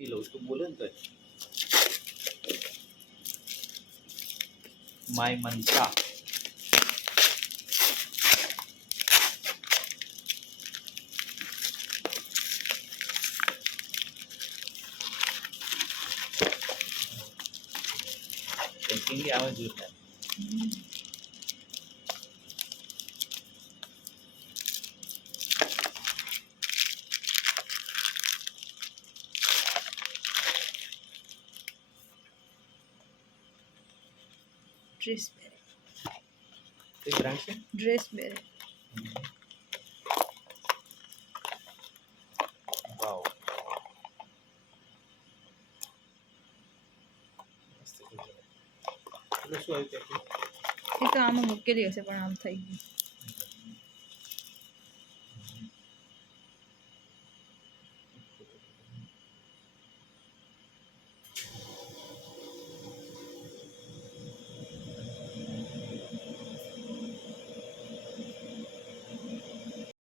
लो उसको बोले तो माय मंत्रा पेंटिंग आवाज होता है ड्रेस बेरे एक ब्रांड से ड्रेस बेरे वाओ મસ્ત થઈ જાય એટલે શું આવ્યું કે એ તો આમાં મૂકેલી હશે પણ આમ થઈ ગયું